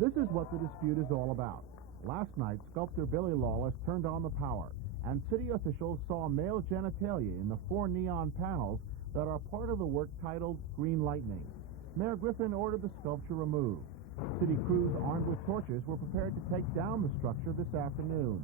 This is what the dispute is all about. Last night, sculptor Billy Lawless turned on the power, and city officials saw male genitalia in the 4 neon panels that are part of the work titled Green Lightning. Mayor Griffin ordered the sculpture removed. City crews armed with torches were prepared to take down the structure this afternoon,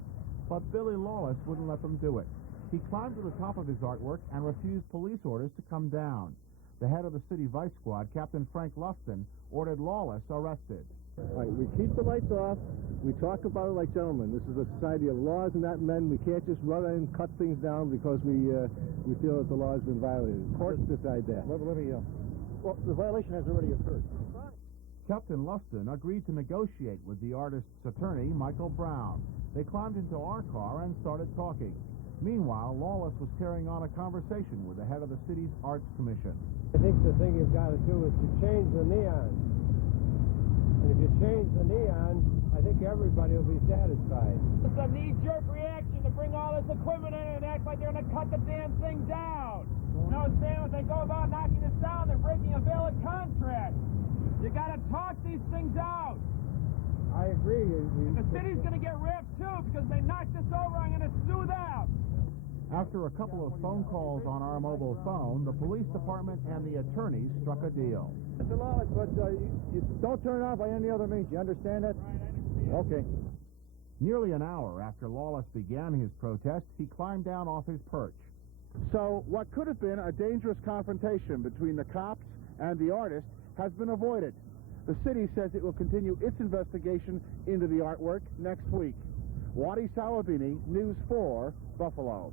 but Billy Lawless wouldn't let them do it. He climbed to the top of his artwork and refused police orders to come down. The head of the city vice squad, Captain Frank Luston, ordered Lawless arrested. All right, we keep the lights off. We talk about it like gentlemen. This is a society of laws and not men. We can't just run in and cut things down because we feel that the law has been violated. Courts decide that. Well, the violation has already occurred. Captain Luston agreed to negotiate with the artist's attorney, Michael Brown. They climbed into our car and started talking. Meanwhile, Lawless was carrying on a conversation with the head of the city's Arts Commission. I think the thing you've got to do is to change the neon. And if you change the neon, I think everybody will be satisfied. It's a knee-jerk reaction to bring all this equipment in and act like they're going to cut the damn thing down. You know what I'm saying? When they go about knocking this down, they're breaking a valid contract. You got to talk these things out. I agree. The city's going to get ripped, too, because they knocked this over. I'm going to sue them. After a couple of phone calls on our mobile phone, the police department and the attorneys struck a deal. Mr. Lawless, but you don't turn it off by any other means. You understand that? Okay. Nearly an hour after Lawless began his protest, he climbed down off his perch. So what could have been a dangerous confrontation between the cops and the artist has been avoided. The city says it will continue its investigation into the artwork next week. Wadi Sawabini, News 4, Buffalo.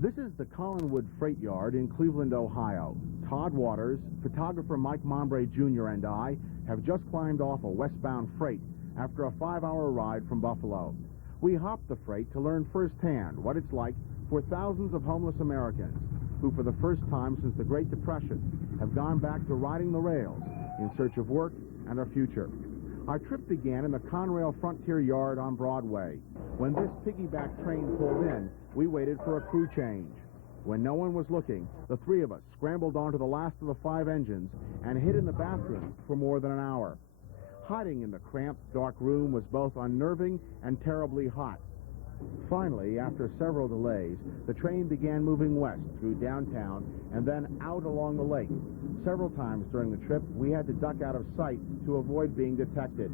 This is the Collinwood Freight Yard in Cleveland, Ohio. Todd Waters, photographer Mike Mombrea Jr. and I have just climbed off a westbound freight after a 5-hour ride from Buffalo. We hopped the freight to learn firsthand what it's like for thousands of homeless Americans who, for the first time since the Great Depression, have gone back to riding the rails in search of work and a future. Our trip began in the Conrail Frontier Yard on Broadway. When this piggyback train pulled in, we waited for a crew change. When no one was looking, the three of us scrambled onto the last of the 5 engines and hid in the bathroom for more than an hour. Hiding in the cramped, dark room was both unnerving and terribly hot. Finally, after several delays, the train began moving west through downtown and then out along the lake. Several times during the trip, we had to duck out of sight to avoid being detected.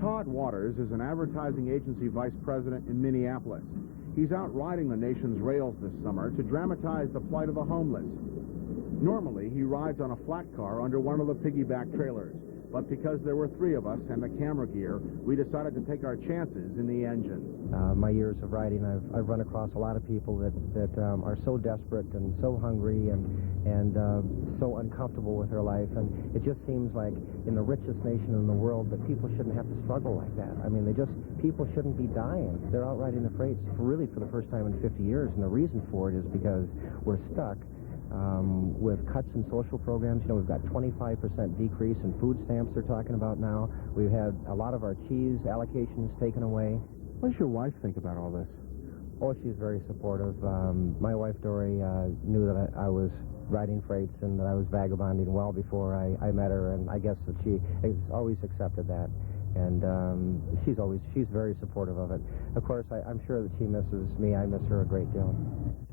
Todd Waters is an advertising agency vice president in Minneapolis. He's out riding the nation's rails this summer to dramatize the plight of the homeless. Normally, he rides on a flat car under one of the piggyback trailers. But because there were 3 of us and the camera gear, we decided to take our chances in the engine. My years of riding, I've run across a lot of people that are so desperate and so hungry and so uncomfortable with their life. And it just seems like in the richest nation in the world that people shouldn't have to struggle like that. I mean, people shouldn't be dying. They're out riding the freights for the first time in 50 years. And the reason for it is because we're stuck with cuts in social programs. You know, we've got 25% decrease in food stamps they're talking about now. We've had a lot of our cheese allocations taken away. What does your wife think about all this? Oh, she's very supportive. My wife, Dory, knew that I was riding freights and that I was vagabonding well before I met her, and I guess that she has always accepted that. And she's very supportive of it. Of course, I'm sure that she misses me. I miss her a great deal.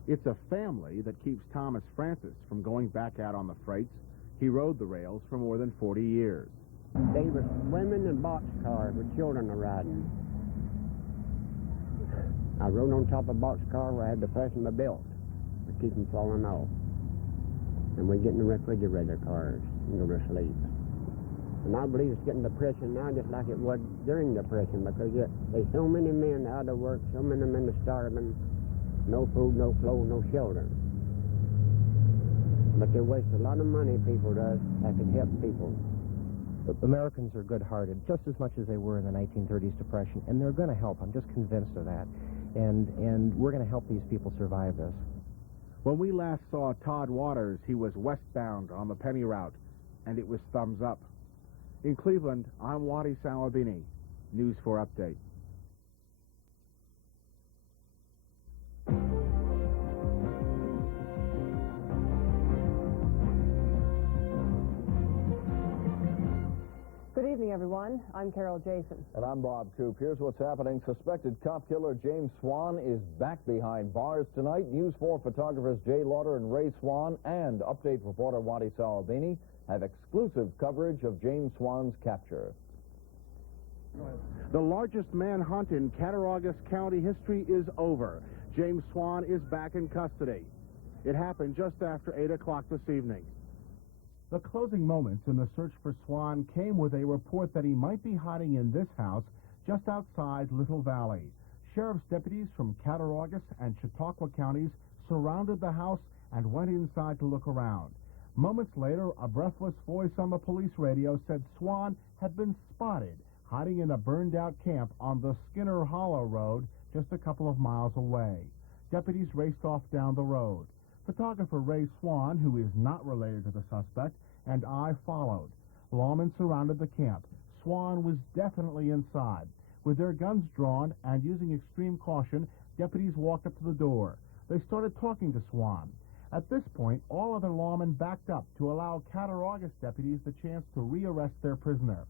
It's a family that keeps Thomas Francis from going back out on the freights. He rode the rails for more than 40 years. They were women in boxcars with children riding. I rode on top of a boxcar where I had to fasten my belt to keep them falling off. And we get in the refrigerator cars and go to sleep. And I believe it's getting depression now just like it was during depression, because there's so many men out of work, so many men are starving, no food, no clothes, no shelter. But they waste a lot of money, people does, that could help people. Americans are good-hearted, just as much as they were in the 1930s depression, and they're going to help. I'm just convinced of that. And we're going to help these people survive this. When we last saw Todd Waters, he was westbound on the Penny Route, and it was thumbs up. In Cleveland, I'm Wadi Sawabini, News 4 Update. morning, everyone. I'm Carol Jason. And I'm Bob Coop. Here's what's happening. Suspected cop killer James Swan is back behind bars tonight. News 4 photographers Jay Lauder and Ray Swan and Update reporter Wadi Salabini have exclusive coverage of James Swan's capture. The largest manhunt in Cattaraugus County history is over. James Swan is back in custody. It happened just after 8 o'clock this evening. The closing moments in the search for Swan came with a report that he might be hiding in this house just outside Little Valley. Sheriff's deputies from Cattaraugus and Chautauqua counties surrounded the house and went inside to look around. Moments later, a breathless voice on the police radio said Swan had been spotted hiding in a burned-out camp on the Skinner Hollow Road just a couple of miles away. Deputies raced off down the road. Photographer Ray Swan, who is not related to the suspect, and I followed. Lawmen surrounded the camp. Swan was definitely inside. With their guns drawn and using extreme caution, deputies walked up to the door. They started talking to Swan. At this point, all other lawmen backed up to allow Cattaraugus deputies the chance to rearrest their prisoner.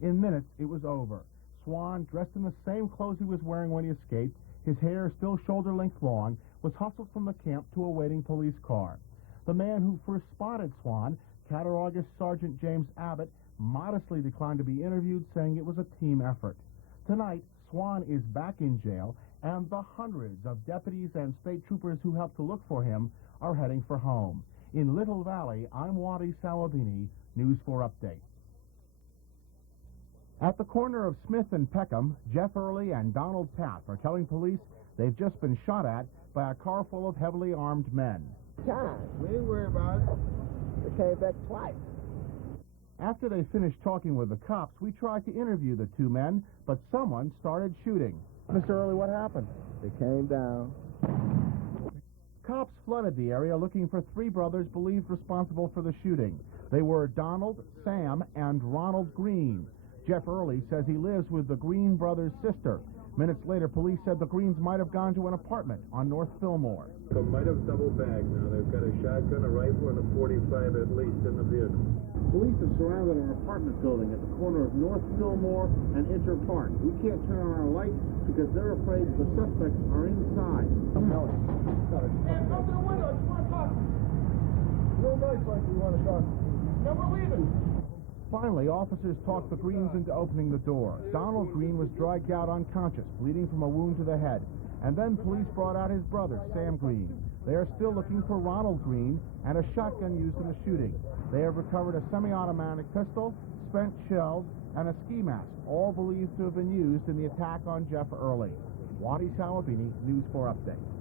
In minutes, it was over. Swan, dressed in the same clothes he was wearing when he escaped, his hair still shoulder-length long, was hustled from the camp to a waiting police car. The man who first spotted Swan, Cattaraugus Sergeant James Abbott, modestly declined to be interviewed, saying it was a team effort. Tonight, Swan is back in jail, and the hundreds of deputies and state troopers who helped to look for him are heading for home. In Little Valley, I'm Wadi Salabini, News 4 Update. At the corner of Smith and Peckham, Jeff Early and Donald Taff are telling police they've just been shot at by a car full of heavily armed men. Time. We ain't worried about it. They came back twice. After they finished talking with the cops, we tried to interview the two men, but someone started shooting. Mr. Early, what happened? They came down. Cops flooded the area looking for three brothers believed responsible for the shooting. They were Donald, Sam, and Ronald Green. Jeff Early says he lives with the Green brothers' sister. Minutes later, police said the Greens might have gone to an apartment on North Fillmore. They might have double bagged now. They've got a shotgun, a rifle, and a .45 at least in the vehicle. Police have surrounded an apartment building at the corner of North Fillmore and Inter Park. We can't turn on our lights because they're afraid the suspects are inside. Hey, go to the window. You want to talk? No nice like we want to talk. No, we're leaving. Finally, officers talked the Greens into opening the door. Donald Green was dragged out unconscious, bleeding from a wound to the head. And then police brought out his brother, Sam Green. They are still looking for Ronald Green and a shotgun used in the shooting. They have recovered a semi-automatic pistol, spent shells, and a ski mask, all believed to have been used in the attack on Jeff Early. Wadi Salabini, News 4 Update.